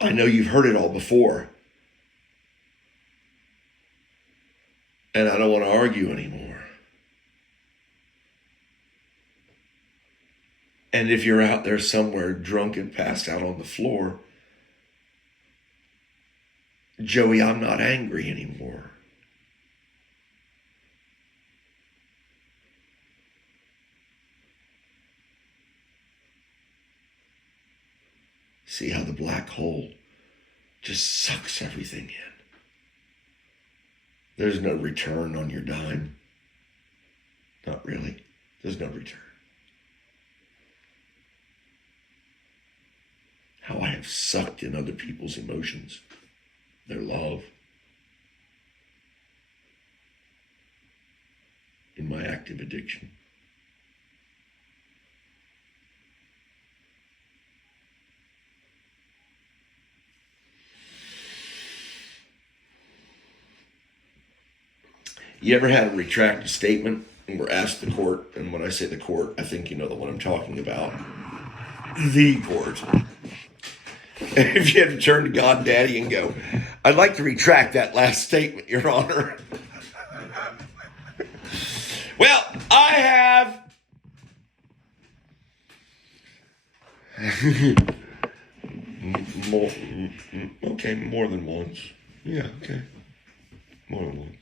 I know you've heard it all before. And I don't want to argue anymore. And if you're out there somewhere drunk and passed out on the floor, Joey, I'm not angry anymore. See how the black hole just sucks everything in. There's no return on your dime. Not really. There's no return. How I have sucked in other people's emotions, their love, in my active addiction. You ever had to retract a statement and were asked the court, and when I say the court, I think you know the one I'm talking about. The court. If you had to turn to God Daddy and go, I'd like to retract that last statement, Your Honor. Well, I have. More than once. Yeah, okay. More than once.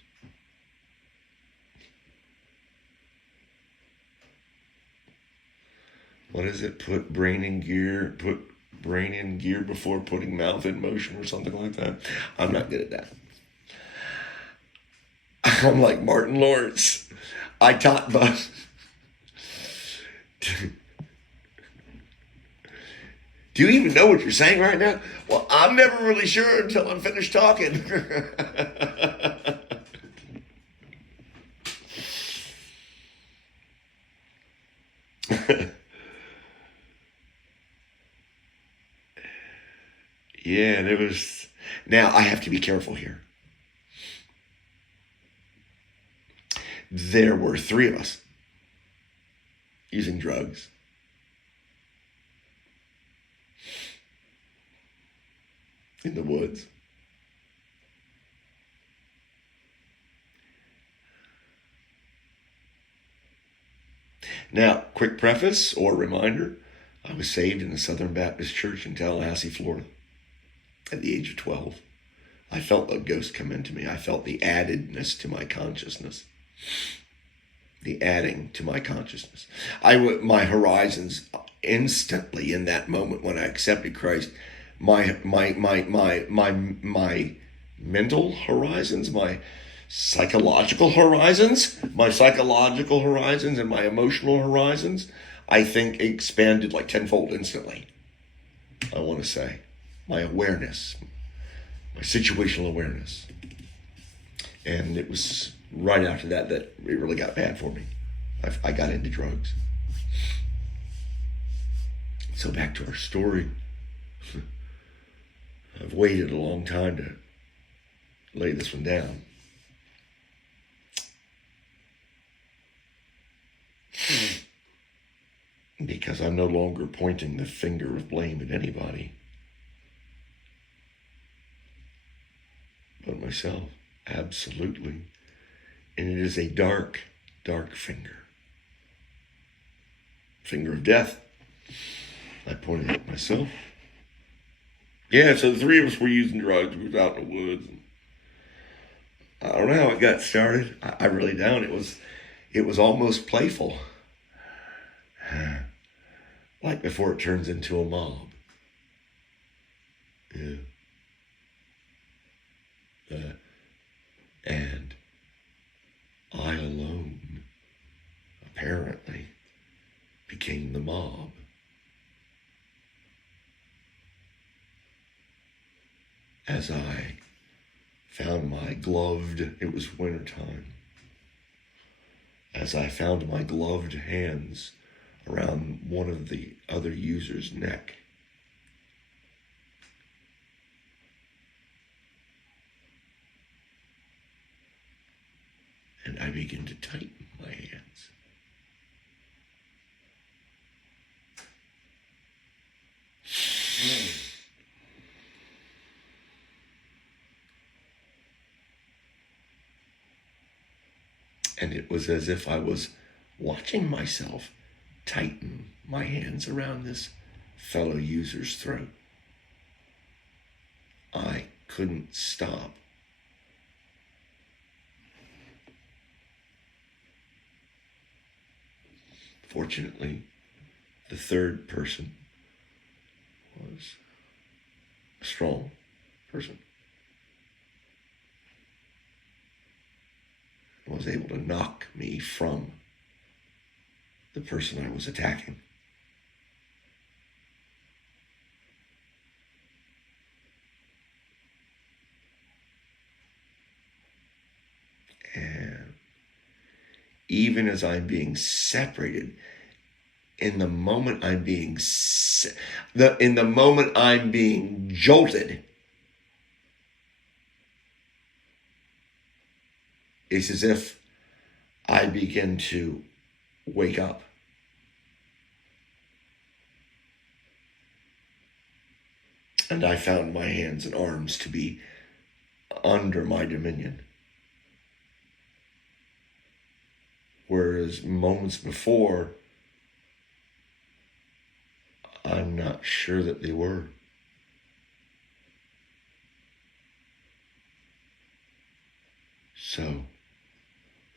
What is it? Put brain in gear before putting mouth in motion or something like that. I'm not good at that. I'm like Martin Lawrence. I taught Buzz. Do you even know what you're saying right now? Well, I'm never really sure until I'm finished talking. Yeah, and it was. Now, I have to be careful here. There were 3 of us using drugs. In the woods. Now, quick preface or reminder, I was saved in the Southern Baptist Church in Tallahassee, Florida at the age of 12. I felt a ghost come into me. I felt the addedness to my consciousness. The adding to my consciousness. My horizons instantly in that moment when I accepted Christ, my mental horizons, my psychological horizons and my emotional horizons, I think expanded like tenfold instantly. I want to say my awareness, my situational awareness. And it was right after that it really got bad for me. I got into drugs. So back to our story. I've waited a long time to lay this one down. Because I'm no longer pointing the finger of blame at anybody but myself. Absolutely. And it is a dark, dark finger. Finger of death. I pointed at myself. Yeah, so the 3 of us were using drugs. We were out in the woods. I don't know how it got started. I really don't. It was almost playful. Like before it turns into a mob. Yeah. And I alone, apparently, became the mob. As I found my gloved, it was wintertime, as I found my gloved hands around one of the other user's neck. And I began to tighten my hands. And it was as if I was watching myself tighten my hands around this fellow user's throat. I couldn't stop. Fortunately, the third person was a strong person. Was able to knock me from the person I was attacking. And even as I'm being separated, in the moment I'm being jolted, it's as if I begin to wake up. And I found my hands and arms to be under my dominion. Whereas moments before, I'm not sure that they were. So,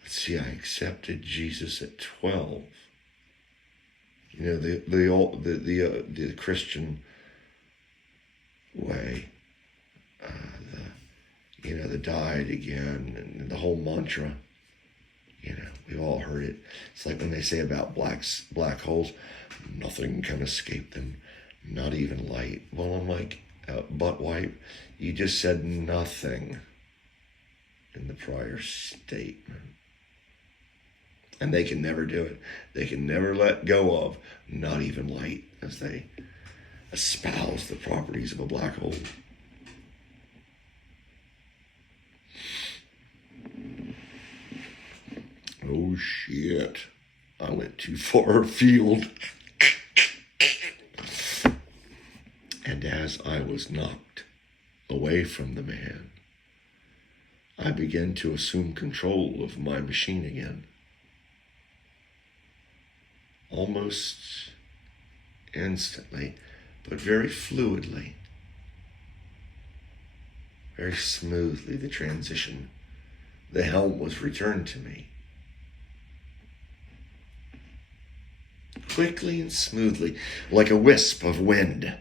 let's see, I accepted Jesus at 12. You know, the Christian way, the died again, and the whole mantra. You know, we've all heard it. It's like when they say about black holes, nothing can escape them, not even light. Well, I'm like, butt wipe, you just said nothing in the prior statement. And they can never do it. They can never let go of not even light as they espouse the properties of a black hole. Oh shit, I went too far afield. And as I was knocked away from the man, I began to assume control of my machine again. Almost instantly, but very fluidly, very smoothly, the transition. The helm was returned to me. Quickly and smoothly, like a wisp of wind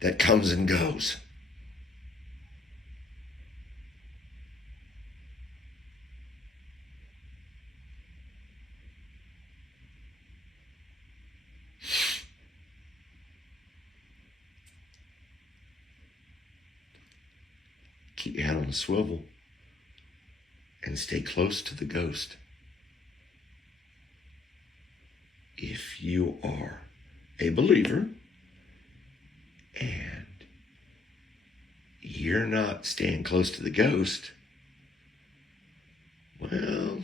that comes and goes. Keep your head on a swivel and stay close to the ghost. If you are a believer and you're not staying close to the ghost, well,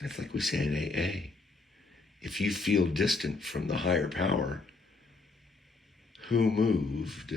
that's like we say in AA. If you feel distant from the higher power, who moved